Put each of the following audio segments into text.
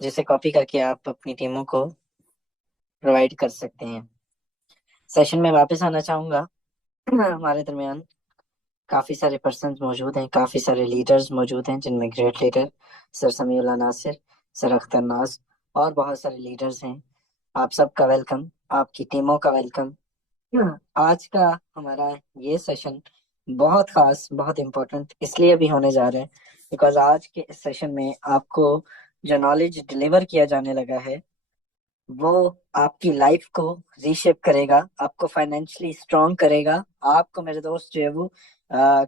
जिसे कॉपी करके आप अपनी टीमों को प्रोवाइड कर सकते हैं। सेशन में वापस आना चाहूंगा। हमारे दरमियान काफी सारे पर्सन मौजूद हैं, काफी सारे लीडर्स मौजूद हैं, जिनमें great leader sir Samiullah Nasir, sir Akhtar Naz और बहुत सारे लीडर्स हैं। आप सबका वेलकम, आपकी टीमों का वेलकम। आज का हमारा ये सेशन बहुत खास, बहुत इम्पोर्टेंट इसलिए भी होने जा रहा है बिकॉज आज के इस सेशन में आपको जो नॉलेज डिलीवर किया जाने लगा है वो आपकी लाइफ को रीशेप करेगा, आपको फाइनेंशियली स्ट्रांग करेगा, आपको मेरे दोस्त जो है वो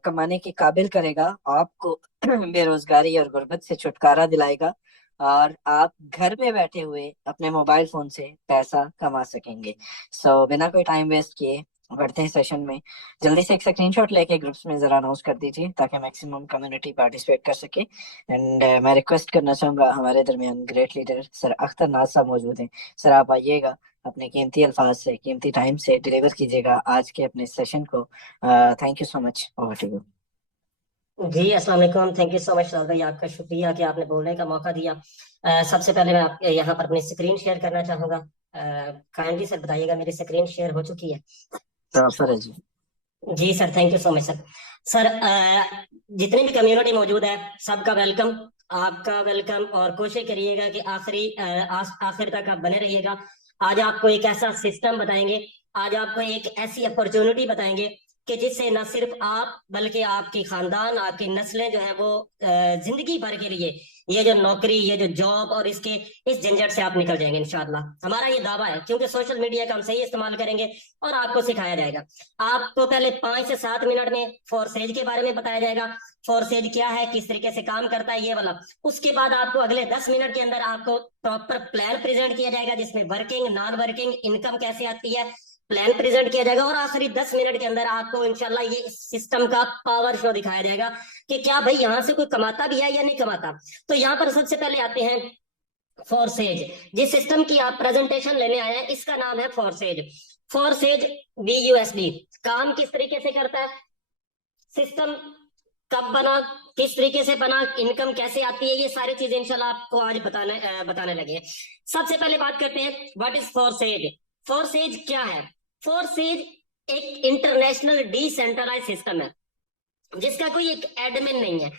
कमाने के काबिल करेगा, आपको बेरोजगारी और गुर्बत से छुटकारा दिलाएगा और आप घर में बैठे हुए अपने मोबाइल फोन से पैसा कमा सकेंगे। बिना कोई टाइम वेस्ट किए बढ़ते हैं सेशन में। जल्दी से एक स्क्रीनशॉट लेके ग्रुप्स में जरा अनाउंस कर दीजिए ताकि मैक्सिमम कम्युनिटी पार्टिसिपेट कर सके। एंड मैं रिक्वेस्ट करना चाहूंगा, हमारे दरमियान ग्रेट लीडर सर अख्तर नाज साहब मौजूद हैं। सर आप आइएगा, अपने कीमती अल्फाज से, कीमती टाइम से डिलीवर कीजिएगा आज के अपने सेशन को। Thank you so much, over to you. जी अस्सलाम वालेकुम। Thank you so much Raj भाई, आपका शुक्रिया कि आपने बोलने का मौका दिया। सबसे पहले मैं आप यहाँ पर अपनी स्क्रीन शेयर करना चाहूंगा। काइंडली सर बताइएगा मेरी स्क्रीन शेयर हो चुकी है? तो सर है जी। जी sir, thank you so much sir. Sir जितनी भी कम्युनिटी मौजूद है सबका वेलकम, आपका वेलकम, और कोशिश करिएगा कि आखिर तक आप बने रहिएगा। आज आपको एक ऐसा सिस्टम बताएंगे, आज आपको एक ऐसी अपॉर्चुनिटी बताएंगे कि जिससे न सिर्फ आप बल्कि आपकी खानदान, आपकी नस्लें जो है वो जिंदगी भर के लिए ये जो नौकरी, ये जो जॉब और इसके इस झंझट से आप निकल जाएंगे इंशाल्लाह। हमारा ये दावा है, क्योंकि सोशल मीडिया का हम सही इस्तेमाल करेंगे और आपको सिखाया जाएगा। आपको पहले 5 से 7 मिनट में फोरसेज के बारे में बताया जाएगा। फोरसेज क्या है, किस तरीके से काम करता है, ये वाला। उसके बाद आपको अगले 10 मिनट के अंदर आपको प्रॉपर प्लान प्रेजेंट किया जाएगा, जिसमें वर्किंग, नॉन वर्किंग इनकम कैसे आती है, प्लान प्रेजेंट किया जाएगा। और आखिरी 10 मिनट के अंदर आपको इंशाल्लाह ये सिस्टम का पावर शो दिखाया जाएगा कि क्या भाई यहाँ से कोई कमाता भी है या नहीं कमाता। तो यहाँ पर सबसे पहले आते हैं फोरसेज। जिस सिस्टम की आप प्रेजेंटेशन लेने आए हैं इसका नाम है फोरसेज। फोरसेज BUSD काम किस तरीके से करता है, सिस्टम कब बना, किस तरीके से बना, इनकम कैसे आती है, ये सारी चीजें इंशाल्लाह आपको आज बताने लगे हैं। सबसे पहले बात करते हैं व्हाट इज फोरसेज। फोरसेज क्या है? फोरसेज एक इंटरनेशनल डिसेंट्रलाइज सिस्टम है जिसका कोई एक एडमिन नहीं है,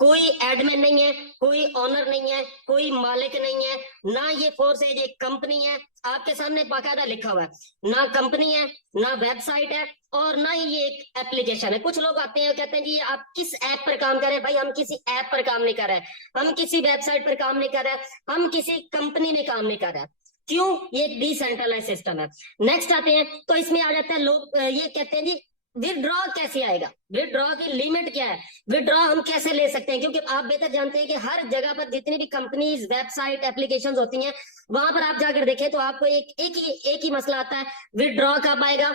कोई एडमिन नहीं है, कोई ऑनर नहीं है, कोई मालिक नहीं है। ना ये फोर्सेज एक कंपनी है, आपके सामने बाकायदा लिखा हुआ है। ना कंपनी है, ना वेबसाइट है, और ना ही ये एक एप्लीकेशन है। कुछ लोग आते हैं कहते हैं जी आप किस ऐप पर काम कर रहे हैं? भाई हम किसी ऐप पर काम नहीं कर रहे हैं, हम किसी वेबसाइट पर काम नहीं कर रहे हैं, हम किसी कंपनी में काम नहीं कर रहे हैं। क्यों? ये एक डिसेंट्रलाइज सिस्टम है। नेक्स्ट आते हैं तो इसमें आ जाता है, लोग ये कहते हैं जी विदड्रॉ कैसे आएगा, विदड्रॉ की लिमिट क्या है, विदड्रॉ हम कैसे ले सकते हैं? क्योंकि आप बेहतर जानते हैं कि हर जगह पर जितनी भी कंपनीज, वेबसाइट, एप्लीकेशंस होती हैं, वहां पर आप जाकर देखें तो आपको एक ही मसला आता है, विदड्रॉ कब आएगा?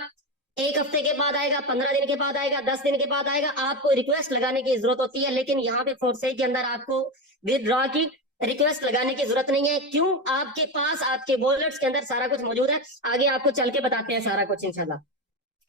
1 हफ्ते के बाद आएगा, 15 दिन के बाद आएगा, 10 दिन के बाद आएगा। आपको रिक्वेस्ट लगाने की जरूरत होती है, लेकिन यहाँ पे फोर्सेज के अंदर आपको विदड्रॉ की रिक्वेस्ट लगाने की जरूरत नहीं है। क्यों? आपके पास आपके वॉलेट्स के अंदर सारा कुछ मौजूद है। आगे आपको चल के बताते हैं सारा कुछ इंशाल्लाह।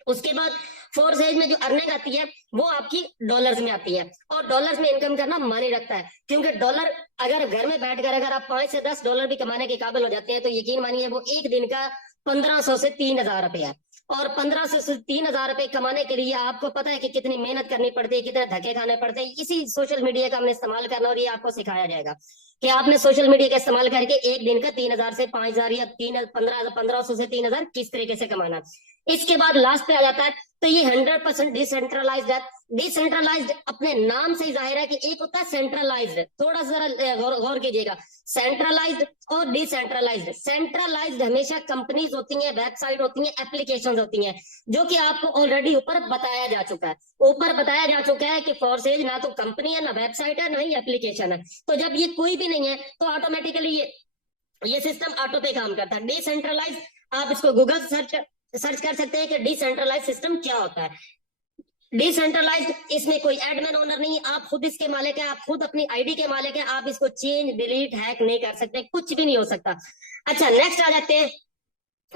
उसके बाद फोर्थ एज में जो अर्निंग आती है वो आपकी डॉलर्स में आती है, और डॉलर्स में इनकम करना मानी रखता है। क्योंकि डॉलर अगर घर में बैठकर अगर आप 5 से 10 डॉलर भी कमाने के काबिल हो जाते हैं तो यकीन मानिए वो एक दिन का 1500 से 3000 रुपया है। और 1500 से 3000 रुपए कमाने के लिए आपको पता है कि कितनी मेहनत करनी पड़ती है, कितने धक्के खाने पड़ते हैं। इसी सोशल मीडिया का हमने इस्तेमाल करना, और ये आपको सिखाया जाएगा कि आपने सोशल मीडिया का इस्तेमाल करके एक दिन का 3000 से 5000 या 1500 से 3000 किस तरीके से कमाना। इसके बाद लास्ट पे आ जाता है तो ये 100% डिसेंट्रलाइज्ड है। डिसेंट्रलाइज्ड अपने नाम से ही जाहिर है कि एक होता है सेंट्रलाइज्ड, थोड़ा सा गौर कीजिएगा, सेंट्रलाइज्ड और डिसेंट्रलाइज्ड। सेंट्रलाइज्ड हमेशा कंपनीज होती हैं, वेबसाइट होती हैं, एप्लीकेशन होती हैं, जो कि आपको ऑलरेडी ऊपर बताया जा चुका है। ऊपर बताया जा चुका है कि फोर्सेज ना तो कंपनी है, ना वेबसाइट है, ना ही एप्लीकेशन है। तो जब ये कोई भी नहीं है तो ऑटोमेटिकली ये सिस्टम ऑटो पे काम करता है। डिसेंट्रलाइज आप इसको गूगल सर्च कर सकते हैं कि डिसेंट्रलाइज सिस्टम क्या होता है। डिसेंट्रलाइज्ड, इसमें कोई एडमिन ओनर नहीं, आप खुद इसके मालिक है, आप खुद अपनी आईडी के मालिक है, आप इसको चेंज, डिलीट, हैक नहीं कर सकते, कुछ भी नहीं हो सकता। अच्छा, नेक्स्ट आ जाते हैं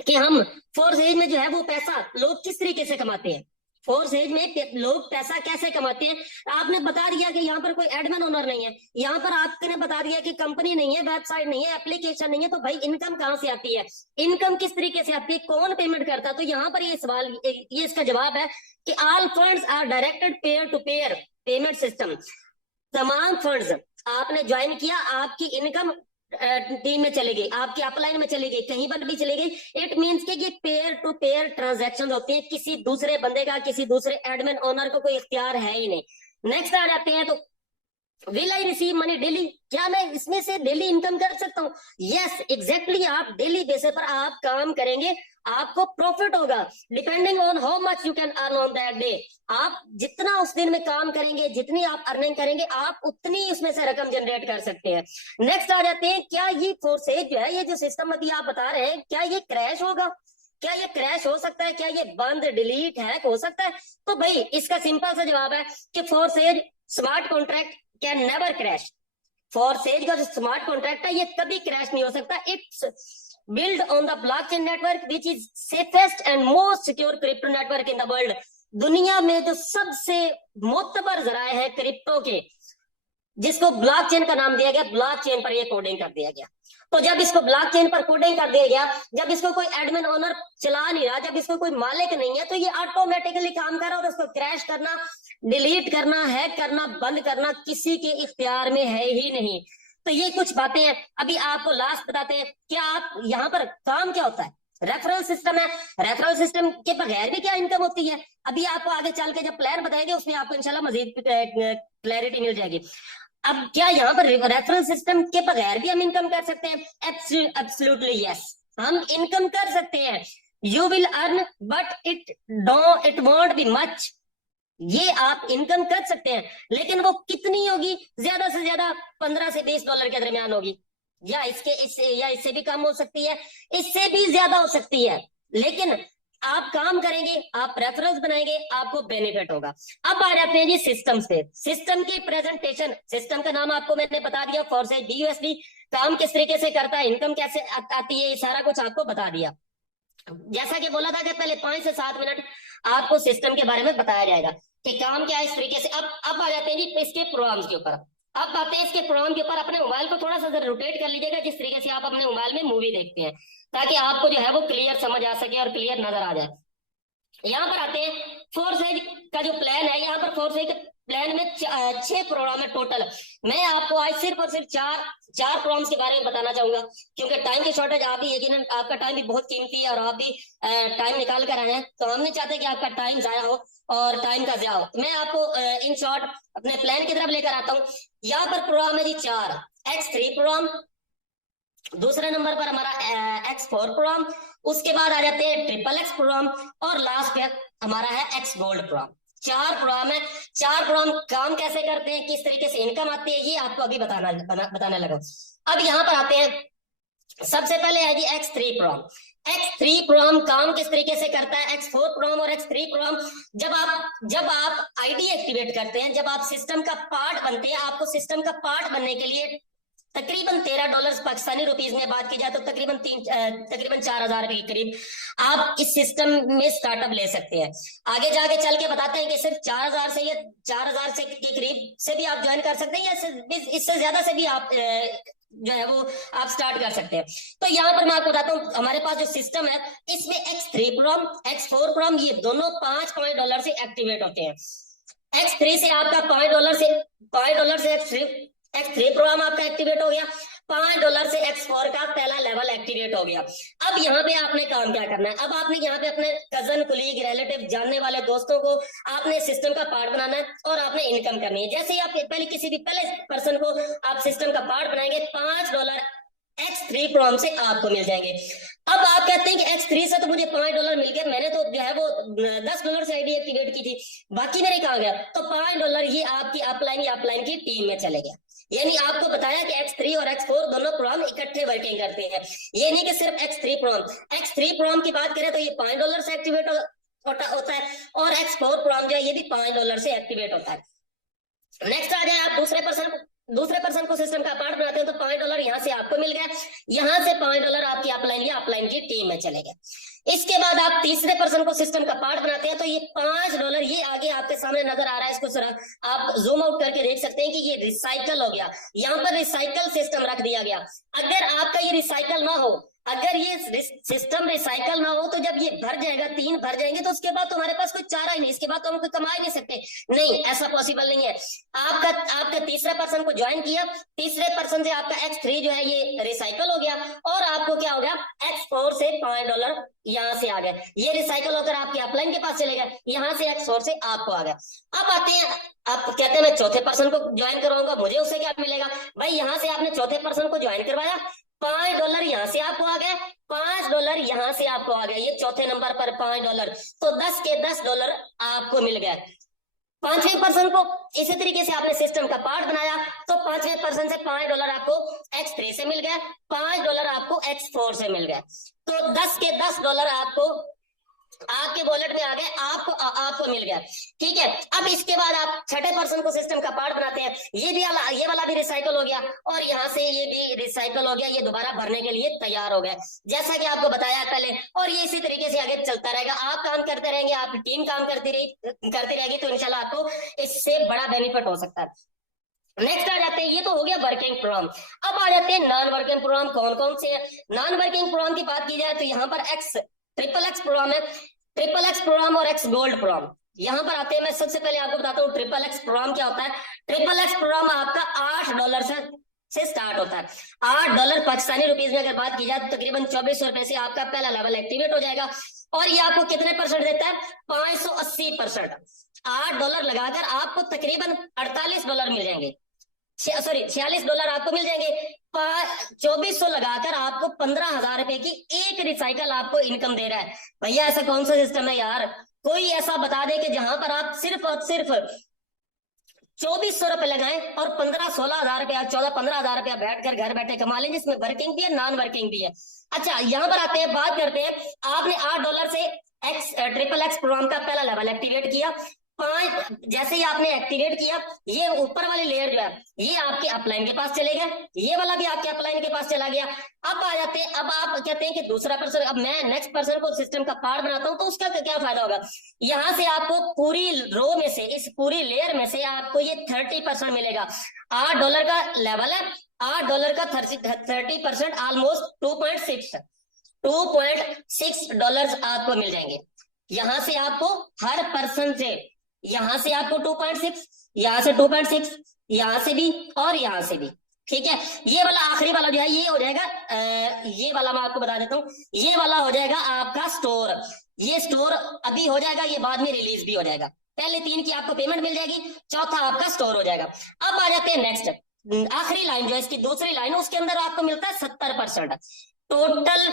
कि हम फोर्स एज में जो है वो पैसा लोग किस तरीके से कमाते हैं। फोर्स एज में लोग पैसा कैसे कमाते हैं। आपने बता दिया कि यहाँ पर कोई एडमिन ओनर नहीं है, यहाँ पर आपने बता दिया कि कंपनी नहीं है, वेबसाइट नहीं है, एप्लीकेशन नहीं है, तो भाई इनकम कहाँ से आती है, इनकम किस तरीके से आती है, कौन पेमेंट करता है। तो यहाँ पर ये सवाल, ये इसका जवाब है कि all funds are directed peer to peer payment system. तमाम फंड्स आपने ज्वाइन किया, आपकी इनकम टीम में चली गई, आपकी अपलाइन में चली गई, कहीं पर भी चली गई। इट मींस कि ये पेयर टू पेयर ट्रांजैक्शन होते हैं, किसी दूसरे बंदे का, किसी दूसरे एडमिन ओनर को कोई इख्तियार है ही नहीं। नेक्स्ट आ जाते हैं, तो will I receive money daily, क्या मैं इसमें से डेली इनकम कर सकता हूँ? यस एग्जैक्टली, आप डेली बेसिस पर आप काम करेंगे, आपको प्रॉफिट होगा, depending on how much you can earn on that day. आप जितना उस दिन में काम करेंगे, जितनी आप अर्निंग करेंगे, आप उतनी उसमें से रकम जनरेट कर सकते हैं। नेक्स्ट आ जाते हैं, क्या ये फोर्सेज जो है, ये जो सिस्टम अभी आप बता रहे हैं, क्या ये क्रैश होगा? क्या ये क्रैश हो सकता है? क्या ये बंद, डिलीट, हैक हो सकता है? तो भाई इसका सिंपल सा जवाब है कि forces smart contract can never crash. Forces का जो स्मार्ट कॉन्ट्रैक्ट है, ये कभी क्रैश नहीं हो सकता। It's built on the blockchain network which is safest and most secure crypto network in the world। दुनिया में जो सबसे मोतबर जराए हैं क्रिप्टो के, जिसको ब्लॉकचेन का नाम दिया गया, ब्लॉकचेन पर ये कोडिंग कर दिया गया। तो जब इसको ब्लॉकचेन पर कोडिंग कर दिया गया, जब इसको कोई एडमिन ओनर चला नहीं रहा, जब इसको कोई मालिक नहीं है, तो ये ऑटोमेटिकली काम कर रहा है, और उसको क्रैश करना, डिलीट करना, हैक करना, बंद करना किसी के इख्तियार में है ही नहीं। तो ये कुछ बातें हैं। अभी आपको लास्ट बताते हैं, क्या आप यहाँ पर काम क्या होता है, रेफरल सिस्टम है। रेफरल सिस्टम के बगैर भी क्या इनकम होती है, अभी आपको आगे चल के जब प्लान बताएंगे उसमें आपको इंशाल्लाह मजीद क्लैरिटी मिल जाएगी। अब क्या यहाँ पर रेफरल सिस्टम के बगैर भी हम इनकम कर सकते हैं? एब्सोल्युटली यस, हम इनकम कर सकते हैं। You will earn but it won't be much. ये आप इनकम कर सकते हैं, लेकिन वो कितनी होगी? ज्यादा से ज्यादा 15 से 20 डॉलर के दरमियान होगी, या इससे भी कम हो सकती है, इससे भी ज्यादा हो सकती है। लेकिन आप काम करेंगे, आप रेफरेंस बनाएंगे, आपको बेनिफिट होगा। अब आ जाते हैं जी सिस्टम से। सिस्टम की प्रेजेंटेशन, सिस्टम का नाम आपको मैंने बता दिया, फोर्सेज BUSD, काम किस तरीके से करता है, इनकम कैसे आती है, ये सारा कुछ आपको बता दिया। जैसा कि बोला था कि पहले 5 से 7 मिनट आपको सिस्टम के बारे में बताया जाएगा कि काम क्या है इस तरीके से। अब आ जाते हैं जी इसके प्रोग्राम्स के ऊपर। अब आते हैं इसके प्रोग्राम के ऊपर। अपने मोबाइल को थोड़ा सा रोटेट कर लीजिएगा, जिस तरीके से आप अपने मोबाइल में मूवी देखते हैं, ताकि आपको जो है वो क्लियर समझ आ सके और क्लियर नजर आ जाए। यहाँ पर आते हैं, फोर्सेज का जो प्लान है, यहाँ पर फोर्सेज प्लान में 6 प्रोग्राम है टोटल। मैं आपको आज सिर्फ और सिर्फ चार प्रोग्राम्स के बारे में बताना चाहूंगा, क्योंकि टाइम की शॉर्टेज, आप भी यकीनन आपका टाइम भी बहुत कीमती है और आप भी टाइम निकाल कर आए हैं, तो हम नहीं चाहते कि आपका टाइम जाया हो और टाइम का ज़्यादा हो। मैं आपको इन शॉर्ट अपने प्लान की तरफ लेकर आता हूँ। यहाँ पर प्रोग्राम है जी 4, X3 प्रोग्राम, दूसरे नंबर पर हमारा X4 प्रोग्राम, उसके बाद आ जाते हैं XXX प्रोग्राम, और लास्ट पे हमारा है X गोल्ड प्रोग्राम। 4 प्रोग्राम है। 4 प्रोग्राम काम कैसे करते हैं, किस तरीके से इनकम आती है, ये आपको अभी बताने लगा। अब यहाँ पर आते हैं, सबसे पहले है जी X3 प्रोग्राम। X3 प्रोग्राम काम किस तरीके से करता है? X4 प्रोग्राम और X3 प्रोग्राम, जब आप आईडी एक्टिवेट करते हैं, जब आप सिस्टम का पार्ट बनते हैं, आपको सिस्टम का पार्ट बनने के लिए तकरीबन $13 पाकिस्तानी रुपीस में बात की जाए तो तकरीबन 4,000 रुपए के करीब आप इस सिस्टम में स्टार्टअप ले सकते हैं। आगे जाके चल के बताते हैं कि सिर्फ 4,000 से या 4,000 से के करीब से भी आप ज्वाइन कर सकते हैं, या इससे ज्यादा से भी आप जो है वो आप स्टार्ट कर सकते हैं। तो यहाँ पर मैं आपको बताता हूँ, हमारे पास जो सिस्टम है इसमें X3 प्रोग्राम, X4 प्रोग्राम, ये दोनों $5 से एक्टिवेट होते हैं। X3 से आपका $5 से X3 प्रोग्राम आपका एक्टिवेट हो गया, $5 से X4 का पहला लेवल एक्टिवेट हो गया। अब यहाँ पे आपने काम क्या करना है? अब आपने यहाँ पे अपने कजन, कुलीग, रिलेटिव, जानने वाले दोस्तों को आपने सिस्टम का पार्ट बनाना है और आपने इनकम करनी है। जैसे ही आप पहले पर्सन को आप सिस्टम का पार्ट बनाएंगे, $5 X3 प्रोग्राम से आपको मिल जाएंगे। अब आप कहते हैं कि X3 से तो मुझे $5 मिल गए, मैंने तो जो है वो $10 से आईडी एक्टिवेट की थी, बाकी मेरे कहाँ गया? तो $5 ये आपकी अपलाइन की टीम में चले गया। यानी आपको बताया कि X3 और X4 दोनों प्रोग्राम इकट्ठे वर्किंग करते हैं। ये नहीं कि सिर्फ X3 प्रोग्राम की बात करें तो ये $5 से एक्टिवेट होता है, और X4 प्रोग्राम जो है ये भी $5 से एक्टिवेट होता है। नेक्स्ट आ जाए आप दूसरे पर्सन दूसरे पर्सन को सिस्टम का पार्ट बनाते हैं तो $5 यहाँ से आपको मिल गया, यहाँ से $5 आपकी अपलाइन या अपलाइन की टीम में चले गए। इसके बाद आप तीसरे पर्सन को सिस्टम का पार्ट बनाते हैं तो ये $5 ये आगे आपके सामने नजर आ रहा है, इसको जरा आप जूम आउट करके देख सकते हैं कि ये रिसाइकल हो गया, यहाँ पर रिसाइकल सिस्टम रख दिया गया। अगर आपका ये रिसाइकल ना हो, अगर ये सिस्टम रिसाइकल ना हो तो जब ये भर जाएगा, 3 भर जाएंगे तो उसके बाद तुम्हारे पास कोई चारा ही नहीं, इसके बाद तो हम कोई कमा ही नहीं सकते। नहीं, ऐसा पॉसिबल नहीं है। आपका तीसरे पर्सन को ज्वाइन किया, तीसरे पर्सन से आपका X3 जो है ये रिसाइकल हो गया और आपको क्या हो गया, X4 से $5 यहाँ से आ गए, ये रिसाइकल होकर आपके अपलाइन के पास चले गए, यहाँ से X4 से आपको आ गया। अब आते हैं, आप कहते हैं मैं चौथे पर्सन को ज्वाइन करवाऊंगा, मुझे उससे क्या मिलेगा? भाई यहाँ से आपने चौथे पर्सन को ज्वाइन करवाया, $5 यहाँ से आपको आ गए, $5 यहाँ से आपको आ गया, ये चौथे नंबर पर $5, तो 10 के $10 आपको मिल गया। पांचवें पर्सन को इसी तरीके से आपने सिस्टम का पार्ट बनाया तो पांचवें पर्सन से $5 आपको X3 से मिल गया, $5 आपको X4 से मिल गया, तो 10 के $10 आपको आपके वॉलेट में आ गए, आपको मिल गया। ठीक है, अब इसके बाद आप छठे पर्सन को सिस्टम का पार्ट बनाते हैं, ये वाला भी रिसाइकल हो गया और यहाँ से ये भी रिसाइकल हो गया, ये दोबारा भरने के लिए तैयार हो गया जैसा कि आपको बताया पहले, और ये इसी तरीके से आगे चलता रहेगा। आप काम करते रहेंगे, आपकी टीम काम करती रहेगी, तो इंशाल्लाह आपको इससे बड़ा बेनिफिट हो सकता है। नेक्स्ट आ जाते हैं, ये तो हो गया वर्किंग प्रोग्राम। अब आ जाते हैं नॉन वर्किंग प्रोग्राम, कौन कौन से हैं। नॉन वर्किंग प्रोग्राम की बात की जाए तो यहाँ पर XXX प्रोग्राम है, XXX प्रोग्राम और X गोल्ड प्रोग्राम यहाँ पर आते हैं। मैं सबसे पहले आपको बताता हूँ XXX प्रोग्राम क्या होता है। XXX प्रोग्राम आपका $8 से स्टार्ट होता है। $8 पाकिस्तानी रुपीज में अगर बात की जाए तो तकरीबन 2400 रुपए से आपका पहला लेवल एक्टिवेट हो जाएगा और ये आपको कितने परसेंट देता है, 580%। $8 लगाकर आपको तकरीबन $48 मिल जाएंगे, सॉरी $46 आपको मिल जाएंगे। 2400 लगाकर आपको 15,000 रुपए की एक रिसाइकल आपको इनकम दे रहा है। भैया ऐसा कौन सा सिस्टम है यार, कोई ऐसा बता दे कि जहां पर आप सिर्फ और सिर्फ 2400 रुपए लगाएं और 15-16 हजार रुपया, 14-15 हजार रुपया बैठकर घर बैठे कमा लें, जिसमें वर्किंग भी है नॉन वर्किंग भी है। अच्छा, यहाँ पर आते हैं, बात करते हैं, आपने $8 से XXX प्रोग्राम का पहला लेवल एक्टिवेट किया, जैसे ही आपने एक्टिवेट किया, ये ऊपर वाली लेयर जो है ये आपके अपलाइन के पास चले गए, ये वाला भी आपके अपलाइन के पास चला गया। अब आ जाते हैं, अब आप कहते हैं कि दूसरा पर्सन, अब मैं नेक्स्ट पर्सन को सिस्टम का पार्ट बनाता हूं तो उसका क्या फायदा होगा। यहाँ से आपको पूरी रो में से, इस पूरी लेयर में से आपको ये 30% मिलेगा। $8 का लेवल है, $8 का 30% ऑलमोस्ट $2.6 आपको मिल जाएंगे। यहाँ से आपको हर पर्सन से, यहाँ से आपको 2.6, यहाँ से 2.6, यहाँ से भी और यहाँ से भी। ठीक है, ये वाला आखिरी वाला जो है ये हो जाएगा, ये वाला मैं आपको बता देता हूँ, ये वाला हो जाएगा आपका स्टोर। ये स्टोर अभी हो जाएगा, ये बाद में रिलीज भी हो जाएगा। पहले 3 की आपको पेमेंट मिल जाएगी, चौथा आपका स्टोर हो जाएगा। अब आ जाते हैं नेक्स्ट, आखिरी लाइन जो है इसकी दूसरी लाइन, उसके अंदर आपको मिलता है 70%। टोटल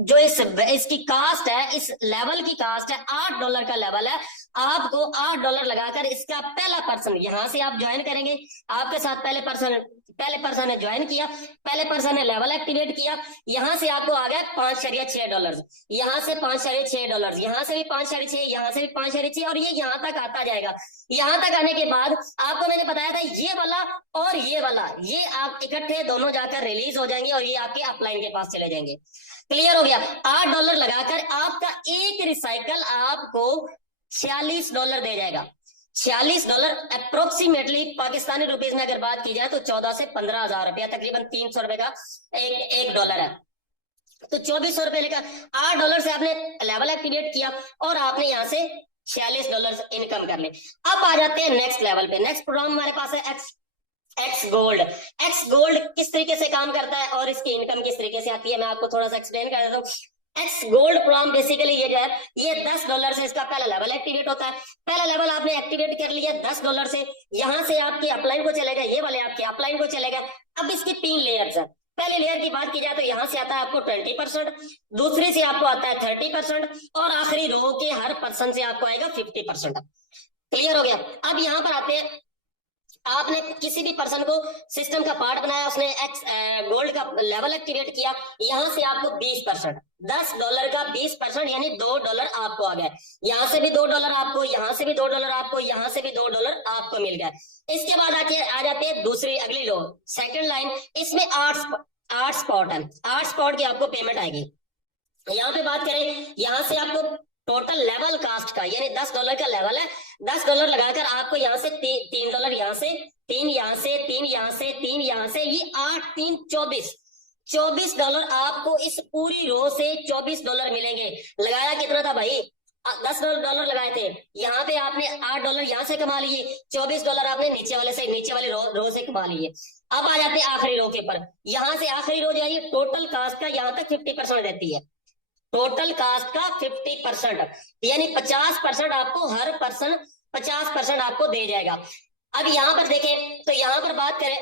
जो इसकी कास्ट है, इस लेवल की कास्ट है, $8 का लेवल है, आपको $8 लगाकर इसका पहला पर्सन यहाँ से आप ज्वाइन करेंगे। आपके साथ पहले पर्सन ने ज्वाइन किया, पहले पर्सन ने लेवल एक्टिवेट किया, यहाँ से आपको आ गया $5.6, यहाँ से $5.6, यहाँ से भी 5.6, यहाँ से भी 5.6 और ये यहाँ तक आता जाएगा। यहाँ तक आने के बाद आपको मैंने बताया था ये वाला और ये वाला, ये आप इकट्ठे दोनों जाकर रिलीज हो जाएंगे और ये आपके अपलाइन के पास चले जाएंगे। क्लियर हो गया। $8 लगाकर आपका एक रिसाइकल आपको $46 दे जाएगा। $46 अप्रोक्सीमेटली पाकिस्तानी रुपीज में अगर बात की जाए तो 14 से 15 हजार रुपया, तकरीबन 300 रुपए का एक डॉलर है। तो 2400 रुपए लेकर $8 से आपने लेवल एक्टिवेट किया और आपने यहाँ से $46 इनकम कर ले। अब आ जाते हैं नेक्स्ट लेवल पे। नेक्स्ट प्रोग्राम हमारे पास है एक्स गोल्ड। एक्स गोल्ड किस तरीके से काम करता है और इसकी इनकम किस तरीके से आती है, मैं आपको थोड़ा सा एक्सप्लेन कर देता हूँ। एक्स गोल्ड प्रोग्राम बेसिकली ये जो है ये $10 से इसका पहला लेवल एक्टिवेट होता है। पहला लेवल आपने एक्टिवेट कर लिया $10 से, यहाँ से आपके अपलाइन को चले गए, ये वाले आपके अपलाइन को चले गए। अब इसकी 3 लेयर्स है। पहले लेयर की बात की जाए तो यहाँ से आता है आपको 20%, दूसरे से आपको आता है 30% और आखिरी रो के हर पर्सन से आपको आएगा 50%। क्लियर हो गया। अब यहाँ पर आते हैं, आपने किसी भी पर्सन को सिस्टम का पार्ट बनाया, उसने एक्स गोल्ड का लेवल एक्टिवेट किया, यहां से आपको 20%, $10 का 20% यानी $2 आपको आ गया। यहां से भी $2 आपको, यहां से भी $2 आपको, यहां से भी $2 आपको मिल गया। इसके बाद आ जाते हैं दूसरी अगली लो, सेकंड लाइन। इसमें 8 स्पॉट है, 8 स्पॉट की आपको पेमेंट आएगी। यहाँ पे बात करें, यहाँ से आपको टोटल लेवल कास्ट का यानी $10 का लेवल है, $10 लगाकर आपको यहाँ से $3 यहाँ से, 3 यहाँ से, 3 यहाँ से, 3 यहाँ से, ये 8 3 $24 आपको इस पूरी रो से $24 मिलेंगे। लगाया कितना था भाई, $10 लगाए थे, यहाँ पे आपने $8 यहाँ से कमा लिए, $24 आपने नीचे वाले रो से कमा लिए। अब आ जाते हैं आखिरी रो के ऊपर। यहाँ से आखिरी रो जो है टोटल कास्ट का यहाँ तक 50% देती है, टोटल कास्ट का 50% यानी 50% आपको हर पर्सन 50% आपको दे जाएगा। अब यहाँ पर देखें तो यहाँ पर बात करें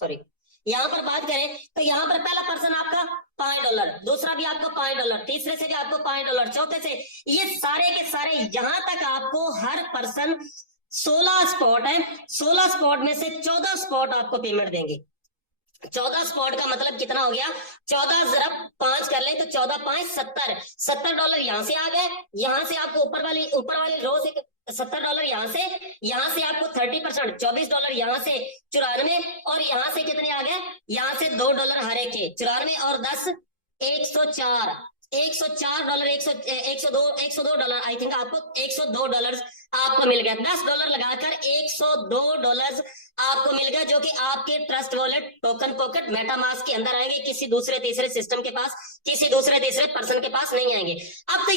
सॉरी, यहाँ पर बात करें तो यहाँ पर पहला पर्सन आपका $5, दूसरा भी आपको $5, तीसरे से भी आपको $5, चौथे से, ये सारे के सारे यहाँ तक आपको हर पर्सन 16 स्पॉट है, 16 स्पॉट में से 14 स्पॉट आपको पेमेंट देंगे। 14 स्पॉट का मतलब कितना हो गया, 14 जरा 5 कर ले तो 14 5 70, $70 यहाँ से आ गए, यहाँ से आपको ऊपर वाली रो से $70 यहाँ से आपको 30% $24 यहाँ से 94, और यहाँ से कितने आ गए, यहाँ से $2 हर एक के 94 और 10 $104, $102 आई थिंक आपको $102 आपको मिल गया। $10 लगाकर $102 आपको मिल गया, जो कि आपके trust wallet token pocket MetaMask के अंदर आएंगे, किसी दूसरे तीसरे सिस्टम के पास, किसी दूसरे तीसरे पर्सन के पास नहीं आएंगे। अब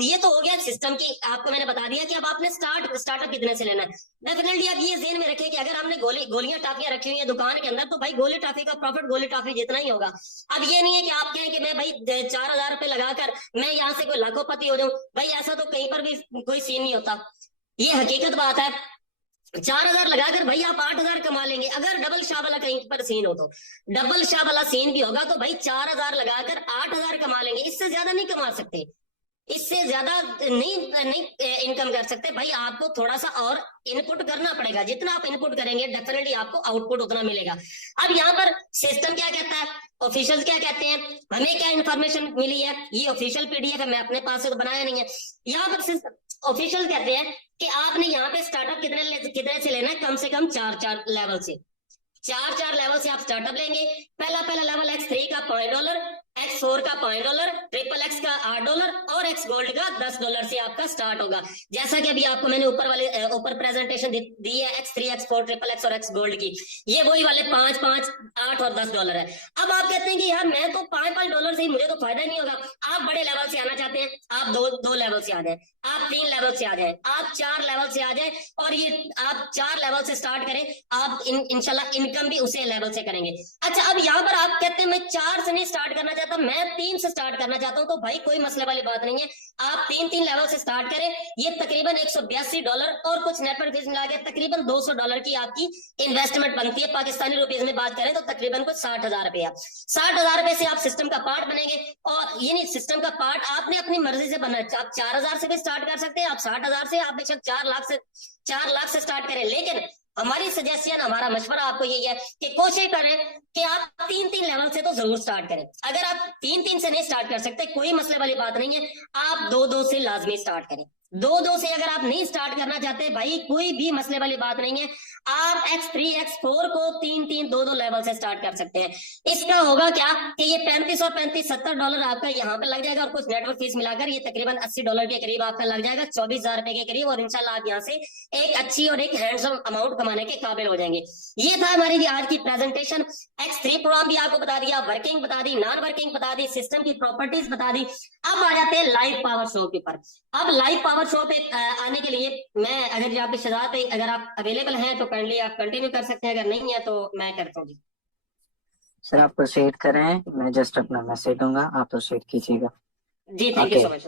ये तो हो गया सिस्टम की, आपको मैंने बता दिया कि अब आपने स्टार्टअप कितने से लेना है। डेफिनेटली आप ये ज़हन में रखें कि अगर हमने गोलियां टाफियां रखी हुई है दुकान के अंदर, तो भाई गोली टाफी का प्रॉफिट गोली टाफी जितना ही होगा। अब ये नहीं है कि आप कहें कि मैं भाई 4000 रुपए लगाकर मैं यहाँ से कोई लाखोपति हो जाऊं, भाई ऐसा तो कहीं पर भी कोई सीन नहीं होता, ये हकीकत बात है। 4000 लगाकर भाई आप 8000 कमा लेंगे, अगर डबल शाह वाला कहीं पर सीन हो तो, डबल शाह वाला सीन भी होगा तो भाई 4000 लगाकर 8000 कमा लेंगे, इससे ज्यादा नहीं कमा सकते, इससे ज्यादा नहीं इनकम कर सकते। भाई आपको थोड़ा सा और इनपुट करना पड़ेगा, जितना आप इनपुट करेंगे डेफिनेटली आपको आउटपुट उतना मिलेगा। अब यहाँ पर सिस्टम क्या कहता है, ऑफिशियल क्या कहते हैं, हमें क्या इन्फॉर्मेशन मिली है, ये ऑफिशियल पीडीएफ है, मैं अपने पास से तो बनाया नहीं है। यहाँ पर ऑफिशियल कहते हैं कि आपने यहाँ पे स्टार्टअप कितने से लेना है, कम से कम 4 लेवल से, 4 लेवल से आप स्टार्टअप लेंगे। पहला लेवल X3 का $5, X4 का $5, XXX का $8 और X गोल्ड का $10 से आपका स्टार्ट होगा। जैसा कि अभी आपको मैंने ऊपर प्रेजेंटेशन दी है X3, X4, XXX और X गोल्ड की, ये वही वाले 5 5 8 और $10 है। अब आप कहते हैं कि यार मैं तो $5 से ही मुझे तो फायदा नहीं होगा। आप बड़े लेवल से आना चाहते हैं, आप दो लेवल से आ जाए, आप 3 लेवल से आ जाए, आप 4 लेवल से आ जाए, और ये आप 4 लेवल से स्टार्ट करें, आप इंशाल्लाह इनकम भी उसे लेवल से करेंगे। अच्छा, अब यहाँ पर आप कहते हैं मैं 4 से नहीं स्टार्ट करना चाहता, मैं 3 से स्टार्ट करना चाहता हूँ, तो भाई कोई मसले वाली बात नहीं है, आप 3 लेवल से स्टार्ट करें। ये तकरीबन $182 और कुछ नेटवर्क फीस मिला के तकरीबन $200 की आपकी इन्वेस्टमेंट बनती है। पाकिस्तानी रुपीज में बात करें तो तकरीबन कुछ 60,000 रुपया, 60,000 रुपए से आप सिस्टम का पार्ट बनेंगे। और ये नहीं, सिस्टम का पार्ट आपने अपनी मर्जी से बनना है, आप 4000 से भी स्टार्ट कर सकते हैं, आप 60,000 से, आप बेशक 4 लाख से स्टार्ट करें। लेकिन हमारी सजेशन, हमारा मशवरा आपको यही है कि कोशिश करें कि आप 3 लेवल से तो जरूर स्टार्ट करें। अगर आप 3 से नहीं स्टार्ट कर सकते, कोई मसले वाली बात नहीं है, आप 2 से लाजमी स्टार्ट करें। 2 से अगर आप नहीं स्टार्ट करना चाहते, भाई कोई भी मसले वाली बात नहीं है, आप X3 X4 को 3 2 लेवल से स्टार्ट कर सकते हैं। इसका होगा क्या कि ये 35 और 35 $70 आपका यहाँ पे लग जाएगा, और कुछ नेटवर्क फीस मिलाकर ये तकरीबन $80 के करीब आपका लग जाएगा, 24,000 रुपए के करीब, और इंशाल्लाह आप यहाँ से एक अच्छी और एक हैंडसम अमाउंट कमाने के काबिल हो जाएंगे। ये था हमारी आज की प्रेजेंटेशन। X3 प्रोग्राम भी आपको बता दिया, वर्किंग बता दी, नॉन वर्किंग बता दी, सिस्टम की प्रॉपर्टीज बता दी। अब आ जाते हैं लाइव पावर शो के ऊपर। अब लाइव पावर शो पे आने के लिए मैं, अगर आप शहजाद पे अगर आप अवेलेबल हैं तो काइंडली आप कंटिन्यू कर सकते हैं, अगर नहीं है तो मैं करता हूँ। सर आप प्रोसीड करें, मैं जस्ट अपना मैसेज दूंगा, आप प्रोसीड कीजिएगा। जी thank you so much,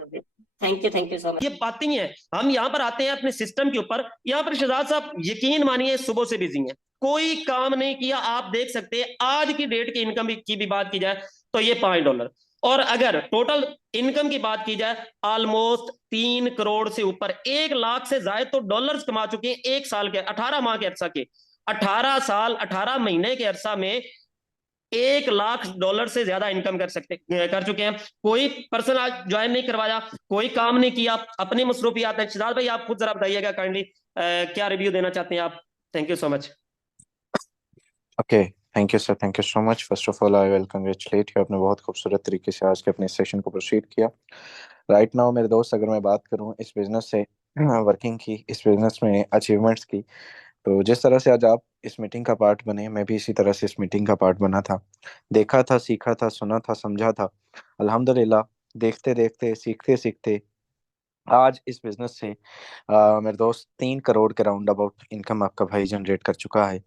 thank you so much. ये बातें ही है, हम यहाँ पर आते हैं अपने सिस्टम के ऊपर। यहाँ पर शहजाद साहब यकीन मानिए सुबह से बिजी हैं, कोई काम नहीं किया। आप देख सकते हैं आज की डेट की इनकम की भी बात की जाए तो ये $5, और अगर टोटल इनकम की बात की जाए ऑलमोस्ट 3 करोड़ से ऊपर, 1 लाख से ज्यादा तो डॉलर्स कमा चुके हैं 1 साल के 18 माह के अरसा के, 18 साल 18 महीने के अरसा में 1 लाख डॉलर से ज्यादा इनकम कर चुके हैं। कोई पर्सन आज ज्वाइन नहीं करवाया, कोई काम नहीं किया, अपनी मसरूफियात है। शिदात भाई आप खुद जरा बताइएगा काइंडली, क्या रिव्यू देना चाहते हैं आप? Thank you so much. Okay, thank you sir, thank you so much. First of all I will congratulate you, आपने बहुत खूबसूरत तरीके से आज के अपने सेशन को प्रोसीड किया। राइट नाउ मेरे दोस्त, अगर मैं बात करूं इस बिजनेस से वर्किंग की, इस बिजनेस में अचीवमेंट्स की, तो जिस तरह से आज आप इस मीटिंग का पार्ट बने, मैं भी इसी तरह से इस मीटिंग का पार्ट बना था। देखा था, सीखा था, सुना था, समझा था। अल्हम्दुलिल्लाह, देखते देखते सीखते सीखते आज इस बिजनेस से मेरे दोस्त 3 करोड़ के राउंड अबाउट इनकम आपका भाई जनरेट कर चुका है।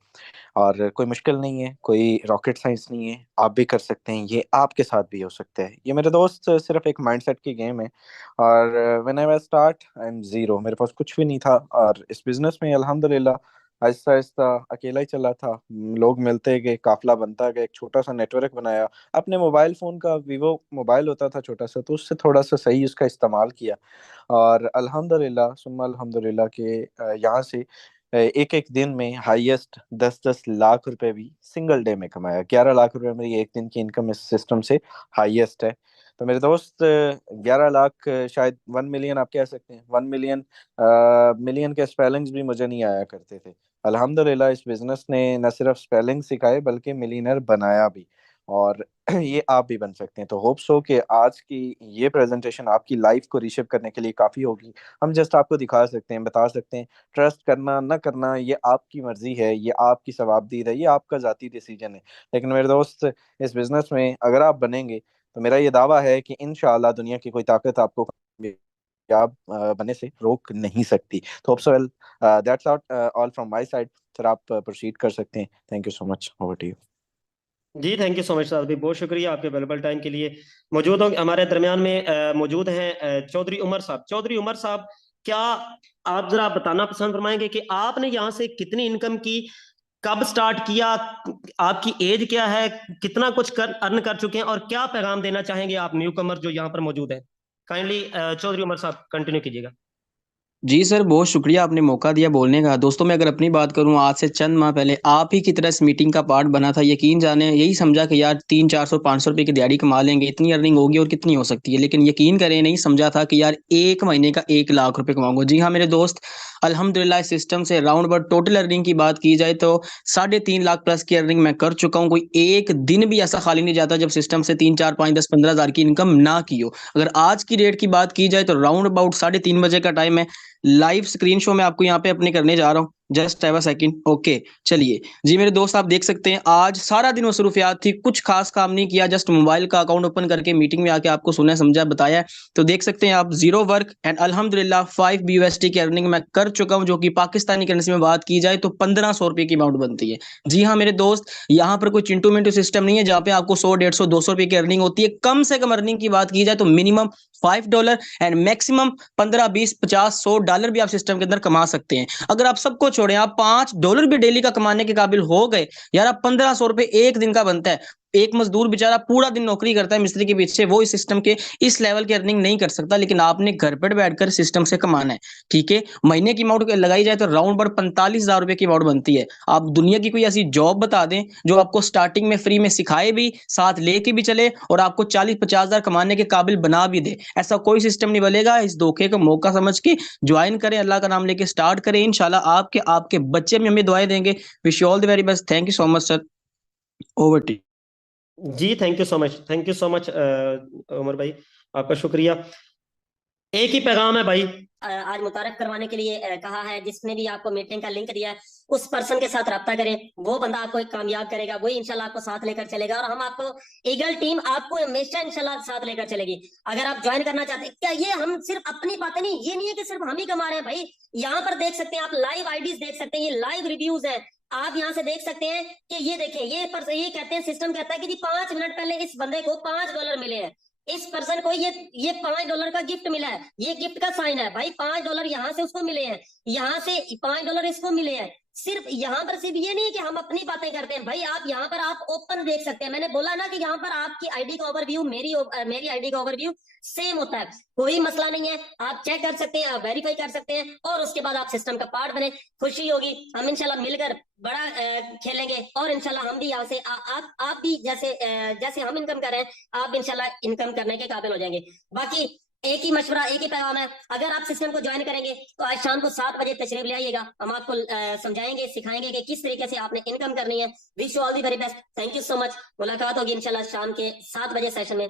और कोई मुश्किल नहीं है, कोई रॉकेट साइंस नहीं है, आप भी कर सकते हैं, ये आपके साथ भी हो सकता है। ये मेरे दोस्त सिर्फ एक माइंडसेट की गेम है। और when I was start I am zero, मेरे पास कुछ भी नहीं था, और इस बिजनेस में अल्हम्दुलिल्लाह आहिस्ता आहिस्ता अकेला ही चला था। लोग मिलते गए, काफला बनता गया, एक छोटा सा नेटवर्क बनाया। अपने मोबाइल फोन का वीवो मोबाइल होता था छोटा सा, तो उससे थोड़ा सा सही उसका इस्तेमाल किया। और अल्हम्दुलिल्लाह सुम्मा अल्हम्दुलिल्लाह के यहाँ से एक एक दिन में हाईएस्ट 10-10 लाख रुपए भी सिंगल डे में कमाया। 11 लाख रुपए मेरी एक दिन की इनकम इस सिस्टम से हाईएस्ट है। तो मेरे दोस्त 11 लाख, शायद 1 मिलियन आप कह सकते हैं। 1 मिलियन, मिलियन के स्पेलिंग्स भी मुझे नहीं आया करते थे। अल्हम्दुलिल्लाह इस बिजनेस ने न सिर्फ स्पेलिंग सिखाए बल्कि मिलियनर बनाया भी। और ये आप भी बन सकते हैं। तो होप सो कि आज की ये प्रेजेंटेशन आपकी लाइफ को रीशेप करने के लिए काफ़ी होगी। हम जस्ट आपको दिखा सकते हैं, बता सकते हैं। ट्रस्ट करना ना करना ये आपकी मर्जी है, ये आपकी सवाबदीद है, ये आपका ज़ाती डिसीजन है। लेकिन मेरे दोस्त, इस बिज़नेस में अगर आप बनेंगे तो मेरा ये दावा है कि इंशाल्लाह दुनिया की कोई ताकत आपको कामयाब बनने से रोक नहीं सकती। तो hope so well, that's all from my side. Sir आप प्रोसीड कर सकते हैं। Thank you so much, over to you. जी थैंक यू सो मच साहब भी, बहुत शुक्रिया आपके अवेलेबल टाइम के लिए। मौजूद होंगे हमारे दरमियान में, मौजूद हैं चौधरी उमर साहब। चौधरी उमर साहब, क्या आप जरा बताना पसंद फरमाएंगे कि आपने यहाँ से कितनी इनकम की, कब स्टार्ट किया, आपकी एज क्या है, कितना कुछ अर्न कर चुके हैं, और क्या पैगाम देना चाहेंगे आप न्यू कमर जो यहाँ पर मौजूद है? काइंडली चौधरी उमर साहब कंटिन्यू कीजिएगा। जी सर, बहुत शुक्रिया, आपने मौका दिया बोलने का। दोस्तों मैं अगर अपनी बात करूँ, आज से चंद माह पहले आप ही की तरह इस मीटिंग का पार्ट बना था। यकीन जाने यही समझा कि यार 300-400-500 रुपए की दिहाड़ी कमा लेंगे, इतनी अर्निंग होगी और कितनी हो सकती है। लेकिन यकीन करें, नहीं समझा था कि यार 1 महीने का 1 लाख रुपए कमाऊंगा। जी हाँ मेरे दोस्त, अल्हम्दुलिल्लाह इस सिस्टम से राउंड अबाउट टोटल अर्निंग की बात की जाए तो 3.5 लाख प्लस की अर्निंग मैं कर चुका हूँ। कोई एक दिन भी ऐसा खाली नहीं जाता जब सिस्टम से 3, 4, 5, 10, 15 हज़ार की इनकम ना की हो। अगर आज की रेट की बात की जाए तो राउंड अबाउट 3:30 बजे का टाइम है। लाइव स्क्रीन शो मैं आपको यहाँ पे अपने करने जा रहा हूँ। Just have a second. Okay, चलिए जी मेरे दोस्त, आप देख सकते हैं आज सारा दिन मसरूफियात थी, कुछ खास काम नहीं किया, जस्ट मोबाइल का अकाउंट ओपन करके मीटिंग में आके आपको सुना, समझा, बताया। तो देख सकते हैं आप, जीरो वर्क एंड अल्हम्दुलिल्लाह 5 BUSD की अर्निंग मैं कर चुका हूँ, जो कि पाकिस्तानी करेंसी में बात की जाए तो 1500 रुपए की अमाउंट बनती है। जी हाँ मेरे दोस्त, यहाँ पर कोई चिंटू मिंटू सिस्टम नहीं है जहाँ पे आपको 100, 150, 200 रुपए की अर्निंग होती है। कम से कम अर्निंग की बात की जाए तो मिनिमम $5 एंड मैक्सिमम 15, 20, 50, $100 भी आप सिस्टम के अंदर कमा सकते हैं। अगर आप सबको छोड़ें, आप $5 भी डेली का कमाने के काबिल हो गए, यार आप 1500 रुपए एक दिन का बनता है। एक मजदूर बेचारा पूरा दिन नौकरी करता है मिस्त्री के पीछे, वो इस सिस्टम के इस लेवल की अर्निंग नहीं कर सकता, लेकिन आपने घर पर बैठकर सिस्टम से कमाना है। ठीक है, महीने की अमाउंट लगाई जाए तो राउंड पर 45,000 रुपए की अमाउंट बनती है। आप दुनिया की कोई ऐसी जॉब बता दें जो आपको स्टार्टिंग में फ्री में सिखाए भी, साथ लेके भी चले और आपको 40-50 हजार कमाने के काबिल बना भी दे। ऐसा कोई सिस्टम नहीं बनेगा। इस धोखे को मौका समझ के ज्वाइन करें, अल्लाह का नाम लेके स्टार्ट करें। इंशाल्लाह आपके आपके बच्चे भी हमें दुआएं देंगे। Wish you all the very best. Thank you so much sir, over to. जी thank you so much, thank you so much Umar भाई, आपका शुक्रिया। एक ही पैगाम है भाई, आज मुतारफ करवाने के लिए कहा है। जिसने भी आपको मीटिंग का लिंक दिया है उस पर्सन के साथ रब्ता करें, वो बंदा आपको एक कामयाब करेगा, वही इंशाल्लाह आपको साथ लेकर चलेगा। और हम आपको, ईगल टीम आपको हमेशा इंशाल्लाह साथ लेकर चलेगी। अगर आप ज्वाइन करना चाहते हैं, क्या ये हम सिर्फ अपनी बातें नहीं, ये नहीं है कि सिर्फ हम ही कमा रहे हैं भाई। यहाँ पर देख सकते हैं आप, लाइव आईडीज देख सकते हैं, ये लाइव रिव्यूज है। आप यहाँ से देख सकते हैं कि ये देखें, ये कहते हैं, सिस्टम कहता है कि जी 5 मिनट पहले इस बंदे को $5 मिले हैं, इस पर्सन को ये $5 का गिफ्ट मिला है, ये गिफ्ट का साइन है भाई। $5 यहाँ से उसको मिले हैं, यहाँ से $5 इसको मिले हैं। सिर्फ यहाँ पर सिर्फ ये नहीं कि हम अपनी बातें करते हैं भाई, आप यहाँ पर आप ओपन देख सकते हैं। मैंने बोला ना कि यहाँ पर आपकी आईडी का ओवरव्यू, मेरी आईडी का ओवरव्यू सेम होता है, कोई मसला नहीं है। आप चेक कर सकते हैं, आप वेरीफाई कर सकते हैं, और उसके बाद आप सिस्टम का पार्ट बने। खुशी होगी, हम इंशाल्लाह मिलकर बड़ा खेलेंगे, और इंशाल्लाह हम भी यहाँ से आप भी जैसे हम इनकम कर रहे हैं, आप इंशाल्लाह इनकम करने के काबिल हो जाएंगे। बाकी एक ही मशवरा, एक ही पैगाम है, अगर आप सिस्टम को ज्वाइन करेंगे तो आज शाम को 7 बजे तशरीफ ले आइएगा। हम आपको समझाएंगे, सिखाएंगे कि किस तरीके से आपने इनकम करनी है। Wish you all the very best. Thank you so much. मुलाकात होगी इंशाल्लाह शाम के 7 बजे सेशन में।